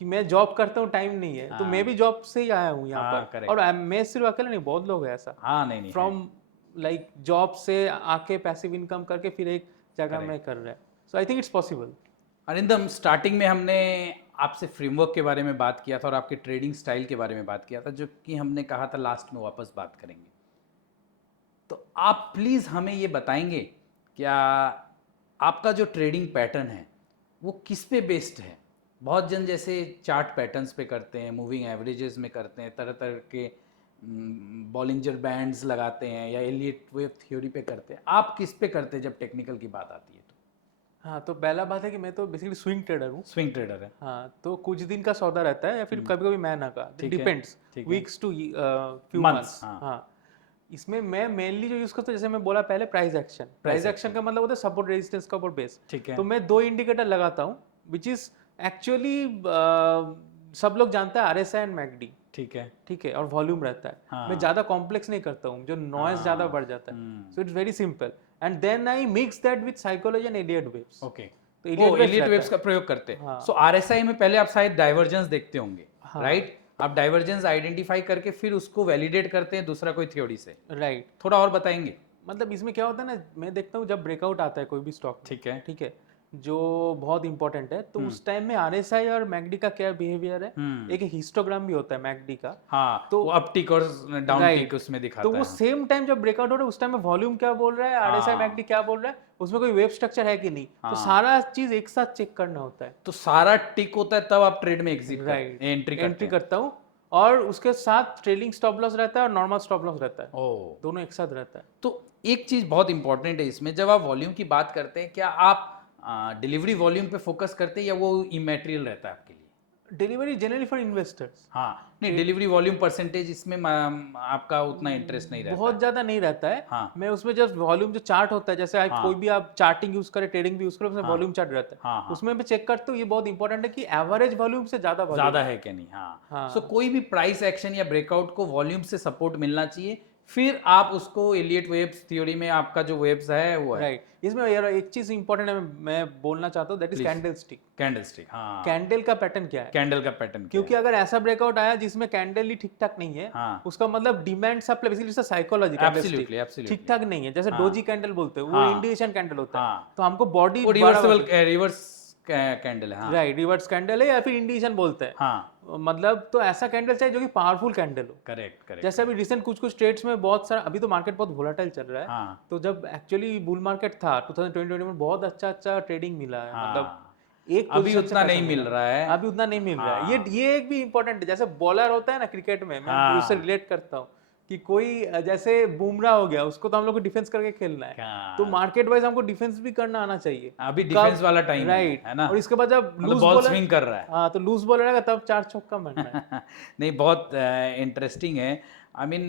कि मैं जॉब करता हूँ, टाइम नहीं है, तो मैं हाँ भी जॉब से ही आया हूँ यहाँ हाँ, पर। correct. और मैं सिर्फ अकेले नहीं, बहुत लोग हैं ऐसा, हाँ, नहीं नहीं है। फ्रॉम लाइक जॉब से आके पैसिव इनकम करके फिर एक जगह Correct. में कर रहे हैं, so I think it's possible. Arindam, starting में हमने आपसे फ्रेमवर्क के बारे में बात किया था और आपके ट्रेडिंग स्टाइल के बारे में बात किया था, जो कि हमने कहा था लास्ट में वापस बात करेंगे। तो आप प्लीज़ हमें ये बताएंगे, क्या आपका जो ट्रेडिंग पैटर्न है वो किस पे बेस्ड है? बहुत जन जैसे चार्ट पैटर्न्स पे करते हैं, मूविंग एवरेजेस में करते हैं, तरह तरह के बॉलिंजर बैंड्स लगाते हैं, या एलियट वेव थ्योरी पे करते हैं। आप किस पे करते हैं जब टेक्निकल की बात आती है? तो हाँ, तो पहला बात है कि मैं तो बेसिकली स्विंग ट्रेडर हूँ। स्विंग ट्रेडर है। हाँ, तो कुछ दिन का सौदा रहता है या फिर कभी कभी महीना का, ठीक है, डिपेंड्स, ठीक है। Weeks to few Months, months. हाँ। हाँ, इसमें मैं मेनली जो यूज़ करता हूँ, जैसे मैं बोला पहले, प्राइस एक्शन। प्राइस एक्शन का मतलब होता है सपोर्ट रेजिस्टेंस का ऊपर बेस। ठीक है। तो मैं 2 इंडिकेटर लगाता हूँ, विच इज एक्चुअली सब लोग जानते हैं, RSI एंड MACD। ठीक है। ठीक है, और वॉल्यूम रहता है। हाँ। मैं ज़्यादा कॉम्प्लेक्स नहीं करता हूँ, जो नॉइज ज़्यादा बढ़ जाता है। So it's very simple, and then I mix that with psychology and Elliott waves. Okay, तो ओ एलियट रहता वेव्स है। का प्रयोग करते हैं। हाँ। सो आरएसआई में पहले आप शायद डाइवर्जेंस देखते होंगे, हाँ। राइट? आप डाइवर्जेंस आइडेंटिफाई करके फिर उसको वैलिडेट करते हैं दूसरा कोई थ्योरी से। राइट, थोड़ा और बताएंगे? मतलब इसमें क्या होता है ना, मैं देखता हूँ जब ब्रेकआउट आता है कोई भी स्टॉक में, ठीक है। ठीक है, जो बहुत इंपॉर्टेंट है, तो उस टाइम में RSI और MACD का क्या बिहेवियर है। एक हिस्टोग्राम भी होता है MACD का। हाँ, तो वो अप टिक और डाउन राइट, टिक उसमें तो दिखाता वो है। सेम टाइम जब ब्रेकआउट हो रहा है, उस टाइम में वॉल्यूम क्या बोल रहा है, RSI हाँ। MACD क्या बोल रहा है, उसमें कोई वेव स्ट्रक्चर है कि नहीं, तो हाँ। सारा चीज एक साथ चेक करना होता है। तो सारा टिक होता है तब आप ट्रेड में एग्जिट राइट, करते, एंट्री करते एंट्री हैं। करता हूँ, और उसके साथ ट्रेलिंग स्टॉप लॉस रहता है और नॉर्मल स्टॉप लॉस रहता है, ओ, दोनों एक साथ रहता है। तो एक चीज बहुत इंपॉर्टेंट है इसमें, जब आप वॉल्यूम की बात करते हैं, क्या आप डिलीवरी वॉल्यूम पे फोकस करते हैं या वो इमेटेरियल रहता है आपके लिए? Delivery generally for investors. हाँ, नहीं, डिलीवरी वॉल्यूम परसेंटेज इसमें आपका उतना इंटरेस्ट नहीं रहता बहुत है। ज्यादा नहीं रहता है। हाँ। मैं उसमें जस्ट वॉल्यूम जो चार्ट होता है, जैसे हाँ। कोई भी आप चार्टिंग यूज करें, ट्रेडिंग भी यूज करें, उसमें हाँ। वॉल्यूम चार्ट रहता है। हाँ, हाँ। उसमें मैं चेक करता हूँ, ये बहुत इंपॉर्टेंट है कि एवरेज वॉल्यूम से ज्यादा वॉल्यूम ज्यादा है कि नहीं। हाँ। हाँ। सो कोई भी प्राइस एक्शन या ब्रेकआउट को वॉल्यूम से सपोर्ट मिलना चाहिए, फिर आप उसको एलियट वेव्स थ्योरी में आपका जो वेव्स है वो है। राइट, इसमें यार एक चीज इंपॉर्टेंट है, मैं बोलना चाहता हूँ, that is Please. Candle stick. Candle stick, हाँ। कैंडल का पैटर्न क्या है? कैंडल का पैटर्न क्योंकि अगर ऐसा ब्रेकआउट आया जिसमें कैंडल ही ठीक ठाक नहीं है, हाँ। उसका मतलब demand supply, basically psychology, Absolutely, absolutely. ठीक ठाक नहीं है। जैसे हाँ। डोजी कैंडल बोलते हैं, वो हाँ। इंडिकेशन कैंडल होता है। हाँ। तो हमको बॉडी वो रिवर्सिबल रिवर्स कैंडल है। हाँ। राइट, रिवर्स कैंडल है या फिर इंडिकेशन बोलते हैं। हाँ, मतलब तो ऐसा कैंडल चाहिए जो कि पावरफुल कैंडल हो। Correct correct. जैसे अभी रिसेंट कुछ ट्रेड्स में बहुत सारा, अभी तो मार्केट बहुत वोलाटाइल चल रहा है। हाँ। तो जब एक्चुअली बुल मार्केट था 2020 में, बहुत अच्छा ट्रेडिंग मिला है। हाँ। मतलब एक अभी position से उतना पैसा नहीं मिल मिला। रहा है। अभी उतना नहीं मिल रहा है। हाँ। ये एक भी इंपॉर्टेंट है, जैसे बॉलर होता है ना क्रिकेट में, मैं हाँ। उससे रिलेट करता हूँ कि कोई जैसे बुमराह हो गया, उसको तो हम लोग को डिफेंस करके खेलना है। हाँ। तो मार्केट वाइज हमको डिफेंस भी करना आना चाहिए। अभी डिफेंस वाला टाइम राइट, है ना? और इसके बाद जब मतलब लूज बॉल बॉलर, स्विंग कर रहा है। हाँ, तो लूज बॉलर आएगा तब 4 छक्का मारना है। नहीं, बहुत इंटरेस्टिंग है। आई मीन,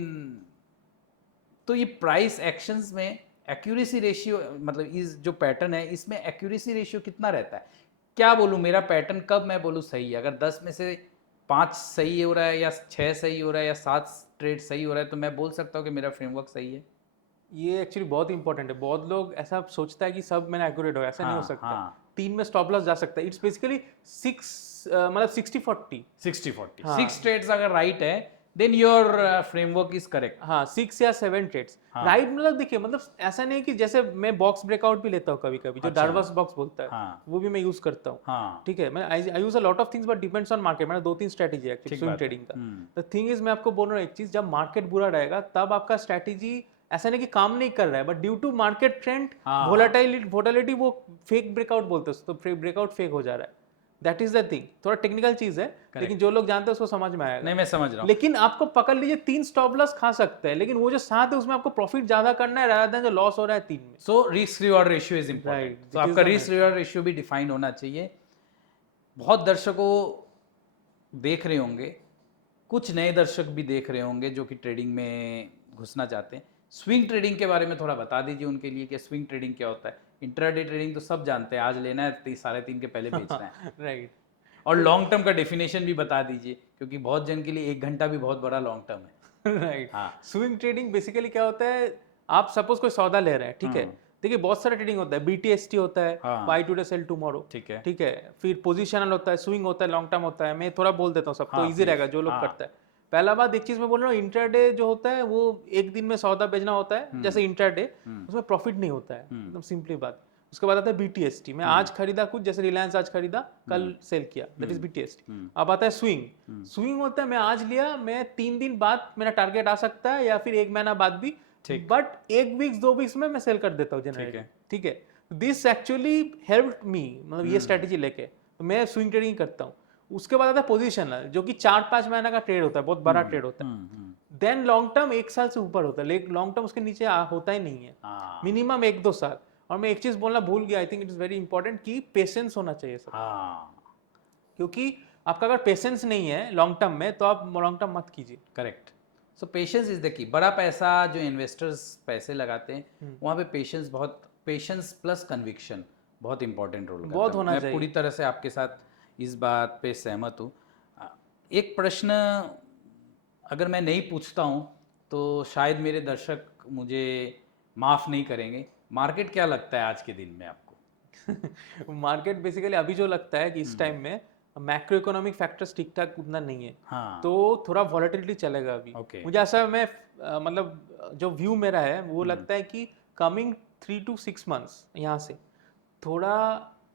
तो ये प्राइस एक्शंस में एक्यूरेसी रेशियो, मतलब इस जो पैटर्न है इसमें एक्यूरेसी रेशियो कितना रहता है? क्या बोलूँ, मेरा पैटर्न कब मैं बोलूँ सही है? अगर 10 में से 5 सही हो रहा है, या 6 सही हो रहा है, या 7 ट्रेड सही हो रहा है, तो मैं बोल सकता हूँ कि मेरा फ्रेमवर्क सही है। ये एक्चुअली बहुत इंपॉर्टेंट है। बहुत लोग ऐसा सोचता है कि सब मैंने एक्यूरेट हो, ऐसा नहीं हो हाँ, सकता। हाँ। 3 में स्टॉप लॉस जा सकता है। इट्स बेसिकली 6 मतलब 60-40। 60-40, हाँ। 6 ट्रेड्स अगर राइट है, then your framework is correct. हाँ, 6 या 7 ट्रेड्स राइट। मतलब देखिए, मतलब ऐसा नहीं कि जैसे मैं बॉक्स ब्रेकआउट भी लेता हूँ कभी कभी, जो डार्वस बॉक्स बोलता है। हाँ। वो भी मैं यूज करता हूँ। हाँ। ठीक है, मैं I use a lot of things, but depends on market. मैंने 2-3 स्ट्रेटेजी है एक्चुअली स्विंग ट्रेडिंग का। द थिंग इज, मैं आपको बोल रहा हूँ एक चीज, जब मार्केट बुरा रहेगा तब आपका स्ट्रेटेजी ऐसा नहीं कि काम नहीं कर रहा है, but due to market trend, volatility, वो फेक ब्रेकआउट बोलते हैं, तो ब्रेकआउट फेक हो जा रहा है। That is the thing. थोड़ा टेक्निकल चीज है, लेकिन जो लोग जानते हैं उसको समझ में आएगा। नहीं, मैं समझ रहा हूँ। लेकिन आपको पकड़ लीजिए 3 स्टॉप लॉस खा सकते हैं, लेकिन वो जो 7 है उसमें आपको प्रॉफिट ज्यादा करना है, rather than जो लॉस हो रहा है 3 में। So risk reward ratio is important. Right, तो it is आपका the रिस्क रिवॉर्ड रेशियो भी डिफाइन होना चाहिए। बहुत दर्शकों देख रहे होंगे, कुछ नए दर्शक भी देख रहे होंगे जो कि ट्रेडिंग में घुसना चाहते हैं। स्विंग ट्रेडिंग के बारे में थोड़ा बता दीजिए उनके लिए कि स्विंग ट्रेडिंग क्या होता है। इंट्राडे ट्रेडिंग तो सब जानते हैं, आज लेना है 3:30 के पहले बेचना है। राइट। और लॉन्ग टर्म का डेफिनेशन भी बता दीजिए, क्योंकि बहुत जन के लिए 1 घंटा भी बहुत बड़ा लॉन्ग टर्म है। राइट। हाँ। स्विंग ट्रेडिंग बेसिकली क्या होता है, आप सपोज कोई सौदा ले रहे हैं, ठीक है, देखिए बहुत सारा ट्रेडिंग होता है, BTST होता है, हाँ। बाय टुडे सेल टुमारो, ठीक है। ठीक है, फिर पोजिशनल होता है, स्विंग होता है, लॉन्ग टर्म होता है। मैं थोड़ा बोल देता हूँ सब, तो हाँ, इजी please। रहेगा जो लोग हाँ। करता है। पहला बात एक चीज मैं बोल रहा हूँ, इंट्राडे जो होता है वो एक दिन में सौदा बेचना होता है, जैसे इंट्राडे, उसमें प्रॉफिट नहीं होता है, एकदम सिंपली बात। उसके बाद आता है BTST, मैं आज खरीदा कुछ, जैसे रिलायंस आज खरीदा, कल सेल किया, दैट इज BTST। अब आता है स्विंग। स्विंग होता है मैं आज लिया, मैं 3 दिन बाद मेरा टारगेट आ सकता है, या फिर 1 महीना बाद भी, बट 1 वीक 2 वीक्स में मैं सेल कर देता हूँ जनरली, ठीक है। दिस एक्चुअली हेल्प्ड मी, मतलब ये स्ट्रेटेजी लेके तो मैं स्विंग ट्रेडिंग करता हूँ। उसके बाद आता है पोजिशनल, जो कि 4-5 महीना का ट्रेड होता है, बहुत बड़ा ट्रेड होता है। देन लॉन्ग टर्म 1 साल से ऊपर होता है, लेकिन लॉन्ग टर्म उसके नीचे होता ही नहीं है, मिनिमम 1-2 साल। और मैं एक चीज बोलना भूल गया, I think it is very important, कि पेशेंस होना चाहिए सब। क्योंकि आपका अगर पेशेंस नहीं है लॉन्ग टर्म में, तो आप लॉन्ग टर्म मत कीजिए। Correct. So patience is the key. बड़ा पैसा जो इन्वेस्टर्स पैसे लगाते हैं, वहाँ पे पेशेंस प्लस कन्विक्शन बहुत इंपॉर्टेंट रोल करता है। बहुत होना मैं चाहिए। पूरी तरह से आपके साथ इस बात पे सहमत हूँ। एक प्रश्न अगर मैं नहीं पूछता हूँ तो शायद मेरे दर्शक मुझे माफ़ नहीं करेंगे। मार्केट क्या लगता है आज के दिन में आपको? मार्केट बेसिकली अभी जो लगता है कि इस टाइम में मैक्रो इकोनॉमिक फैक्टर्स ठीक ठाक उतना नहीं है, हाँ। तो थोड़ा वॉलेटिलिटी चलेगा अभी। Okay। मुझे ऐसा मतलब जो व्यू मेरा है वो लगता है कि कमिंग 3 to 6 मंथ्स यहाँ से थोड़ा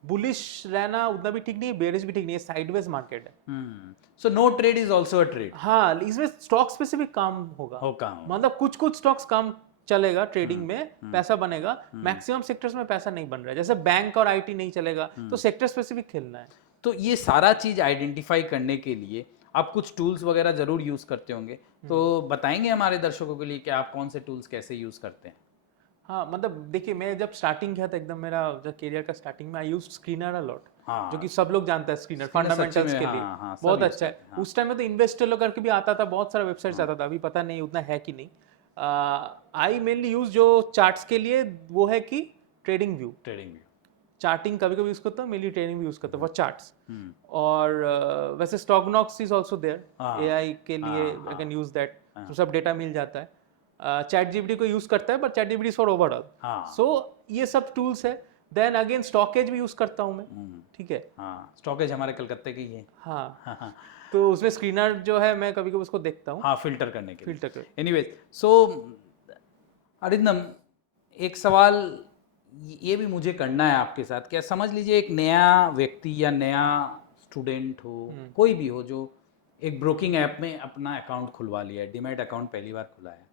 बुलिश रहना उतना भी ठीक नहीं है, बेरिश भी ठीक नहीं है, साइडवेज मार्केट है। So no trade is also a trade. हाँ, इसमें स्टॉक स्पेसिफिक काम होगा, मतलब कुछ स्टॉक्स काम चलेगा ट्रेडिंग में, पैसा बनेगा। मैक्सिमम सेक्टर्स में पैसा नहीं बन रहा है, जैसे बैंक और IT नहीं चलेगा, तो सेक्टर स्पेसिफिक खेलना है। तो ये सारा चीज आइडेंटिफाई करने के लिए आप कुछ टूल्स वगैरह जरूर यूज करते होंगे, तो बताएंगे हमारे दर्शकों के लिए कि आप कौन से टूल्स कैसे यूज करते हैं? हाँ, मतलब देखिए, मैं जब स्टार्टिंग किया था एकदम मेरा जब करियर का स्टार्टिंग में, I used screener a lot, जो कि सब लोग जानते हैं स्क्रीनर फंडामेंटल्स के लिए बहुत अच्छा है। उस टाइम में तो इन्वेस्टर लोग करके भी आता था, बहुत सारा वेबसाइट्स आता था, अभी पता नहीं उतना है कि नहीं। आई मेनली यूज जो चार्ट्स के लिए वो है कि ट्रेडिंग व्यू चार्टिंग कभी कभी यूज करता हूँ, मेनली ट्रेडिंग भी यूज करता हूँ फॉर चार्ट्स। और वैसे स्टॉकनॉक्स इज ऑल्सो देयर, AI के लिए आई कैन यूज दैट, तो सब डेटा मिल जाता है। ChatGPT को यूज करता है, but ChatGPT is for overall. So ये सब टूल्स है। देन अगेन स्टॉकेज भी यूज करता हूँ मैं, ठीक है। स्टॉकेज हमारे कलकत्ते की है। हाँ, तो उसमें स्क्रीनर जो है मैं कभी कभी उसको देखता हूँ, फिल्टर करने के लिए। एनीवेज, सो अरिंदम, एक सवाल ये भी मुझे करना है आपके साथ। क्या समझ लीजिए एक नया व्यक्ति या नया स्टूडेंट हो, कोई भी हो, जो एक ब्रोकिंग ऐप में अपना अकाउंट खुलवा लिया है, डीमैट अकाउंट पहली बार खुला है,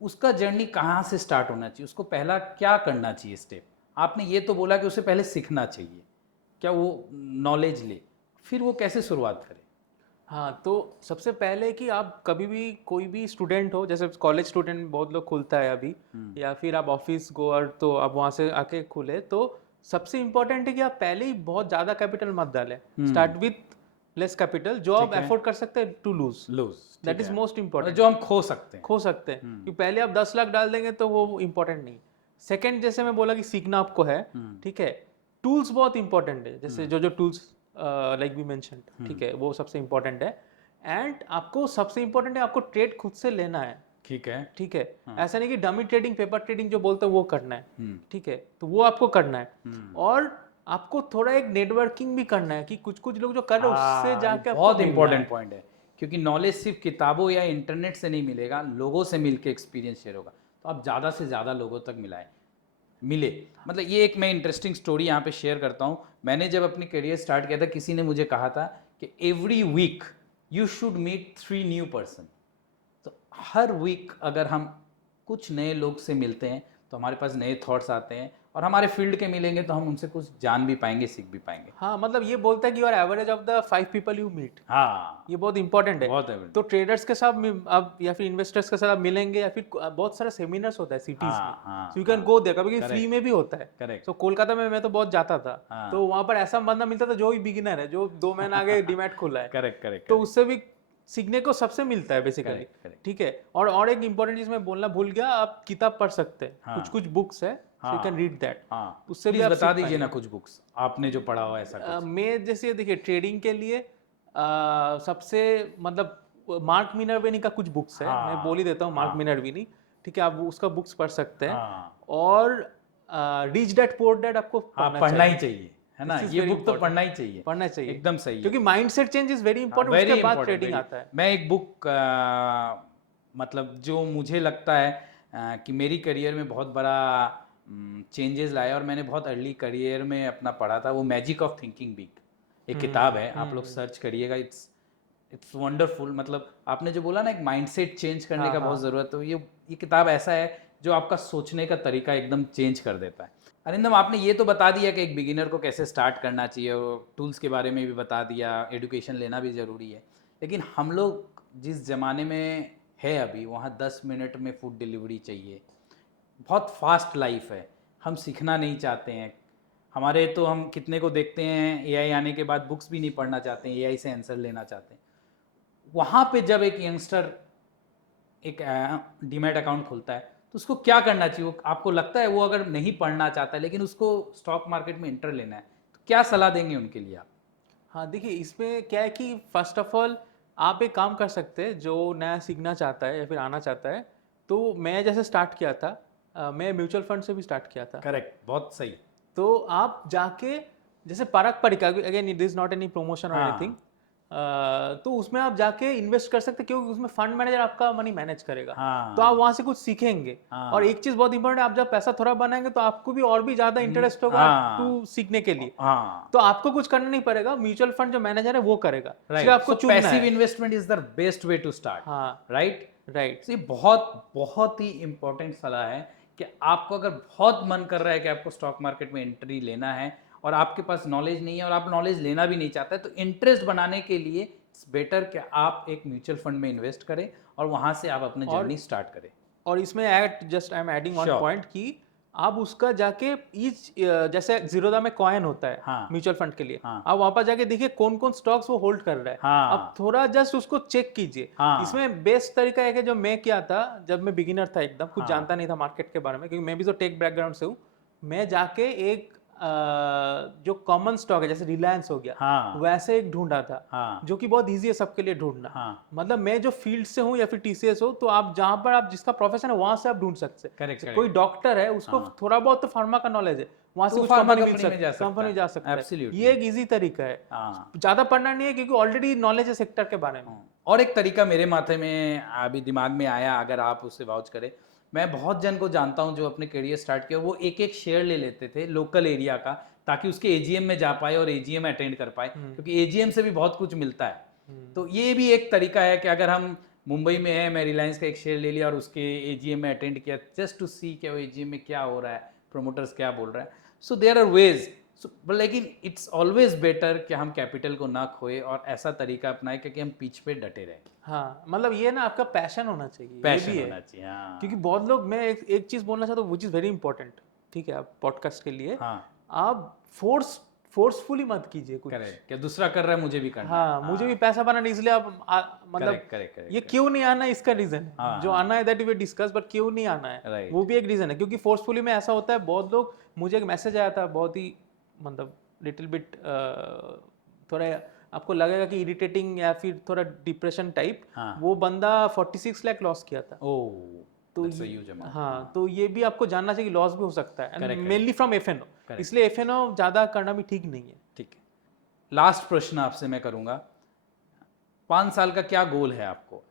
उसका जर्नी कहाँ से स्टार्ट होना चाहिए? उसको पहला क्या करना चाहिए स्टेप? आपने ये तो बोला कि उसे पहले सीखना चाहिए, क्या वो नॉलेज ले, फिर वो कैसे शुरुआत करे? हाँ, तो सबसे पहले कि आप कभी भी कोई भी स्टूडेंट हो, जैसे कॉलेज स्टूडेंट बहुत लोग खुलता है अभी, या फिर आप ऑफिस गोअर, तो आप वहाँ से आके खुले, तो सबसे इंपॉर्टेंट है कि आप पहले ही बहुत ज़्यादा कैपिटल मत डालें। स्टार्ट विथ लेस कैपिटल, जो आप अफोर्ड कर सकते हैं to lose, that is most important, जो हम खो सकते हैं। कि पहले आप 10 लाख डाल देंगे तो वो इंपॉर्टेंट नहीं। सेकंड, जैसे मैं बोला कि सीखना आपको है, ठीक है, टूल्स बहुत इंपॉर्टेंट है, जैसे जो टूल्स लाइक वी मेंशन्ड, ठीक है, वो सबसे इंपॉर्टेंट है। एंड आपको सबसे इंपॉर्टेंट है आपको ट्रेड खुद से लेना है, ठीक है। ऐसा नहीं कि डमी ट्रेडिंग, पेपर ट्रेडिंग जो बोलते हैं वो करना है, ठीक है, तो वो आपको करना है। और आपको थोड़ा एक नेटवर्किंग भी करना है, कि कुछ लोग जो कर रहे हैं उससे जाके बहुत इंपॉर्टेंट पॉइंट है, क्योंकि नॉलेज सिर्फ किताबों या इंटरनेट से नहीं मिलेगा, लोगों से मिलके एक्सपीरियंस शेयर होगा। तो आप ज़्यादा से ज़्यादा लोगों तक मिले। मतलब ये एक मैं इंटरेस्टिंग स्टोरी यहाँ पे शेयर करता हूँ। मैंने जब अपनी करियर स्टार्ट किया था, किसी ने मुझे कहा था कि every week you should meet 3 new person. तो हर वीक अगर हम कुछ नए लोग से मिलते हैं तो हमारे पास नए थॉट्स आते हैं, और हमारे फील्ड के मिलेंगे तो हम उनसे कुछ जान भी पाएंगे, सीख भी पाएंगे। हाँ, मतलब ये बोलता है कि your average of the 5 people you meet. हाँ, ये बहुत इंपॉर्टेंट है। तो ट्रेडर्स के साथ अब या फिर इन्वेस्टर्स के साथ आप मिलेंगे, या फिर बहुत सारे सेमिनार्स होता है सिटीज में, so you can go there, कभी फ्री में भी होता है। सो कोलकाता में मैं तो बहुत जाता था, तो वहां पर ऐसा बंदा मिलता था जो भी बिगिनर है, जो 2 महीने आगे डीमैट खोला है, तो उससे भी सीखने को सबसे मिलता है बेसिकली, Correct, correct. ठीक है। और एक इम्पोर्टेंट चीज मैं बोलना भूल गया, आप किताब पढ़ सकते हैं, हाँ. कुछ बुक्स है, सो यू कैन रीड दैट। हाँ, उससे भी प्लीज आप बता सीख दीजिए ना पाएंगे। कुछ बुक्स आपने जो पढ़ा हो ऐसा कुछ। मैं जैसे देखिए ट्रेडिंग के लिए सबसे मतलब मार्क मिनर्विनी का कुछ बुक्स है, मैं बोल ही देता हूँ, मार्क हाँ, मिनर्विनी, ठीक है, आप उसका बुक्स पढ़ सकते हैं। हाँ, और रिच डैड पुअर डैड आपको हाँ, पढ़ना ही चाहिए, है ना, This is ये very बुक तो important. पढ़ना ही चाहिए, पढ़ना चाहिए, एकदम सही है। क्योंकि mindset change is very important, very उसके बाद इंपॉर्टेंट, ट्रेडिंग आता है। मैं एक बुक मतलब जो मुझे लगता है कि मेरी करियर में बहुत बड़ा चेंजेस लाया और मैंने बहुत अर्ली करियर में अपना पढ़ा था, वो मैजिक ऑफ थिंकिंग बिग एक किताब है, आप लोग सर्च करिएगा, इट्स वंडरफुल। मतलब आपने जो बोला ना एक माइंडसेट चेंज करने हाँ, का हाँ। बहुत ज़रूरत है, तो ये किताब ऐसा है जो आपका सोचने का तरीका एकदम चेंज कर देता है। अरिंदम, आपने ये तो बता दिया कि एक बिगिनर को कैसे स्टार्ट करना चाहिए, टूल्स के बारे में भी बता दिया, एजुकेशन लेना भी ज़रूरी है, लेकिन हम लोग जिस ज़माने में है अभी, वहाँ 10 मिनट में फूड डिलीवरी चाहिए, बहुत फास्ट लाइफ है, हम सीखना नहीं चाहते हैं। हमारे तो हम कितने को देखते हैं एआई आने के बाद बुक्स भी नहीं पढ़ना चाहते हैं, एआई से आंसर लेना चाहते हैं। वहाँ पे जब एक यंगस्टर एक डीमैट अकाउंट खोलता है तो उसको क्या करना चाहिए? वो आपको लगता है वो अगर नहीं पढ़ना चाहता है लेकिन उसको स्टॉक मार्केट में इंटर लेना है, तो क्या सलाह देंगे उनके लिए आप? हाँ, देखिए इसमें क्या है कि फर्स्ट ऑफ ऑल आप एक काम कर सकते हैं, जो नया सीखना चाहता है या फिर आना चाहता है, तो मैं जैसे स्टार्ट किया था, मैं म्यूचुअल फंड से भी स्टार्ट किया था। करेक्ट, बहुत सही। तो आप जाके जैसे परख परीक्षा, again it is not any promotion और हाँ। एनीथिंग, तो उसमें आप जाके इन्वेस्ट कर सकते हैं, क्योंकि उसमें फंड मैनेजर आपका मनी मैनेज करेगा। हाँ। तो आप वहां से कुछ सीखेंगे। हाँ। और एक चीज बहुत इंपॉर्टेंट है, आप जब पैसा थोड़ा बनाएंगे तो आपको भी और भी ज्यादा इंटरेस्ट होगा हाँ। टू सीखने के लिए। हाँ, तो आपको कुछ करना नहीं पड़ेगा, म्यूचुअल फंड जो मैनेजर है वो करेगा, सिर्फ राइट। आपको सो चुनना पैसिव है। Investment is the best way to start, हाँ, राइट? राइट। ये बहुत बहुत ही इंपॉर्टेंट सलाह है कि आपको अगर बहुत मन कर रहा है कि आपको स्टॉक मार्केट में एंट्री लेना है और आपके पास नॉलेज नहीं है और आप नॉलेज लेना भी नहीं चाहते, तो इंटरेस्ट बनाने के लिए इट्स बेटर कि आप एक म्यूचुअल फंड में इन्वेस्ट करें और वहां से आप अपनी और- जर्नी स्टार्ट करें। और इसमें I am adding one Sure. Point कि आप उसका जाके ईच, जैसे जीरोधा में कॉइन होता है हाँ। म्यूचुअल फंड के लिए, हाँ। आप वहां पर जाके देखिए कौन कौन स्टॉक्स वो होल्ड कर रहा है। हाँ। आप थोड़ा जस्ट उसको चेक कीजिए। हाँ। इसमें बेस्ट तरीका है कि जो मैं किया था जब मैं बिगिनर था, एकदम कुछ हाँ। जानता नहीं था मार्केट के बारे में, क्योंकि मैं भी तो टेक बैकग्राउंड से हूँ। मैं जाके एक जो कॉमन स्टॉक है जैसे रिलायंस हो गया, हाँ। वैसे एक ढूंढा था, हाँ। जो कि बहुत इजी है सबके लिए ढूंढना। हाँ। मतलब मैं जो फील्ड से हूँ या फिर टीसीएस हो, तो आप जहाँ पर आप जिसका प्रोफेशन है वहां से आप ढूंढ सकते हैं। Correct, जैसे correct. कोई डॉक्टर है, उसको हाँ। थोड़ा बहुत तो फार्मा का नॉलेज है, वहां तो से वो कुछ pharma कंपनी company में जा सकता कंपनी है। जा सकता है। Absolutely. ये एक इजी तरीका है, हाँ। ज्यादा पढ़ना नहीं है, क्योंकि ऑलरेडी नॉलेज है सेक्टर के बारे में। और एक तरीका मेरे माथे में अभी दिमाग में आया, अगर आप उससे वाउच करें, मैं बहुत जन को जानता हूं जो अपने करियर स्टार्ट किया, वो एक एक शेयर ले लेते थे लोकल एरिया का, ताकि उसके एजीएम में जा पाए और एजीएम अटेंड कर पाए, क्योंकि एजीएम से भी बहुत कुछ मिलता है। तो ये भी एक तरीका है कि अगर हम मुंबई में है, मैं रिलायंस का एक शेयर ले लिया और उसके एजीएम में अटेंड किया, जस्ट टू सी कि वो एजीएम में क्या हो रहा है, प्रोमोटर्स क्या बोल रहा है। सो देयर आर वेज, लेकिन इट्स ऑलवेज बेटर कि हम कैपिटल को ना खोए और ऐसा तरीका अपनाएं कि हम पीछ पे डटे रहें। हाँ, मतलब ये ना आपका पैशन होना चाहिए, पैशन ये भी होना है। चाहिए। हाँ। क्योंकि बहुत लोग, मैं एक चीज बोलना चाहता हूँ विच इज वेरी इंपॉर्टेंट, ठीक है, आप पॉडकास्ट के लिए, हाँ। आप फोर्सफुली मत कीजिए कुछ। करेक्ट, क्या दूसरा कर रहा है मुझे भी करना हाँ, है। मुझे भी पैसा बनाना, इसलिए आप मतलब करेक्ट, करेक्ट, करेक्ट, ये क्यों नहीं आना, इसका रीजन है। हाँ, जो हाँ। आना है दैट वी डिस्कस, बट क्यों नहीं आना है Right. वो भी एक रीजन है। क्योंकि फोर्सफुली में ऐसा होता है, बहुत लोग, मुझे एक मैसेज आया था बहुत ही मतलब लिटिल बिट, थोड़ा आपको लगेगा कि इरिटेटिंग या फिर थोड़ा डिप्रेशन टाइप। हाँ। वो बंदा 46 लाख लॉस किया था। ओह, तो that's a huge amount. हाँ, तो ये भी आपको जानना चाहिए कि लॉस भी हो सकता है, Correct, mainly from FNO. Correct. इसलिए एफएनओ ज्यादा करना भी ठीक नहीं है। ठीक है, लास्ट प्रश्न आपसे मैं करूंगा, 5 साल का क्या गोल है आपको?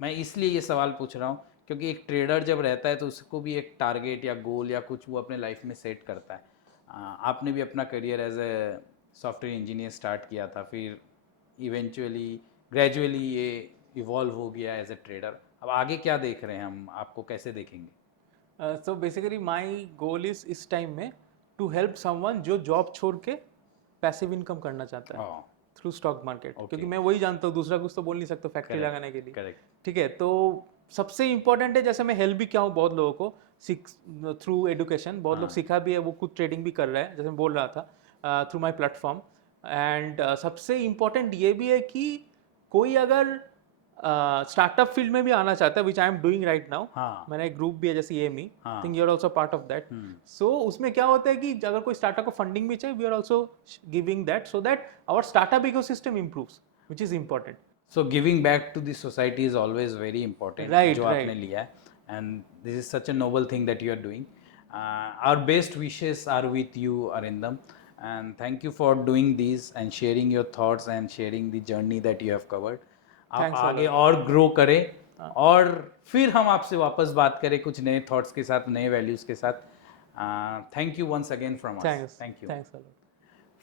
मैं इसलिए ये सवाल पूछ रहा हूँ क्योंकि एक ट्रेडर जब रहता है तो उसको भी एक टारगेट या गोल या कुछ वो अपने लाइफ में सेट करता है। आपने भी अपना career as a software engineer start किया था, फिर इवेंचुअली ग्रेजुअली ये इवॉल्व हो गया एज ए ट्रेडर। अब आगे क्या देख रहे हैं हम, आपको कैसे देखेंगे? So basically my goal is इस टाइम में टू हेल्प समवन जो जॉब छोड़ के पैसिव इनकम करना चाहता है हाँ, थ्रू स्टॉक मार्केट। Okay. क्योंकि मैं वही जानता हूँ, दूसरा कुछ तो बोल नहीं सकता फैक्ट्री Correct, लगाने के लिए। करेक्ट। ठीक है, तो सबसे इंपॉर्टेंट है, जैसे मैं हेल्प भी किया हूँ बहुत लोगों को थ्रू एजुकेशन, बहुत लोग सीखा भी है, वो खुद ट्रेडिंग भी कर रहा है, जैसे मैं बोल रहा था, थ्रू माय प्लेटफॉर्म। एंड सबसे इम्पोर्टेंट ये भी है कि कोई अगर स्टार्टअप फील्ड में भी आना चाहता है, which I am doing right now. हाँ। मैंने एक ग्रुप भी है जैसे EME, हाँ। Think you are also part of that. So उसमें क्या होता है कि अगर कोई स्टार्टअप को फंडिंग भी चाहिए, we are also giving that so that our startup ecosystem improves, which is important. So giving back to the society is always very important, Right, जो right. आपने लिया है, and this is such a noble thing that you are doing. Our best wishes are with you, Arindam, and thank you for doing these and sharing your thoughts and sharing the journey that you have covered. आप Thanks a आगे lot. और grow करें और फिर हम आपसे वापस बात करें कुछ नए थॉट्स के साथ, नए वैल्यूज़ के साथ. Thank you once again from us. Thanks. Thank you. Thanks a lot.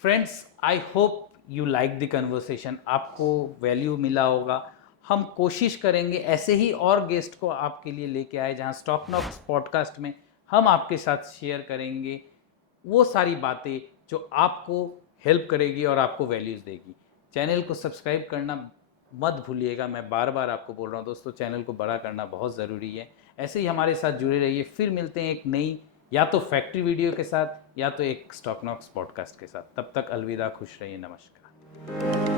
Friends, I hope you like the conversation. आपको वैल्यू मिला होगा. हम कोशिश करेंगे ऐसे ही और गेस्ट को आपके लिए लेके आए, जहाँ स्टॉक नॉक्स पॉडकास्ट में हम आपके साथ शेयर करेंगे वो सारी बातें जो आपको हेल्प करेगी और आपको वैल्यूज़ देगी. चैनल को सब्सक्राइब करना मत भूलिएगा. मैं बार बार आपको बोल रहा हूँ दोस्तों, चैनल को बड़ा करना बहुत ज़रूरी है. ऐसे ही हमारे साथ जुड़े रहिए. फिर मिलते हैं एक नई या तो फैक्ट्री वीडियो के साथ या तो एक स्टॉक नॉक्स पॉडकास्ट के साथ. तब तक अलविदा, खुश रहिए, नमस्कार.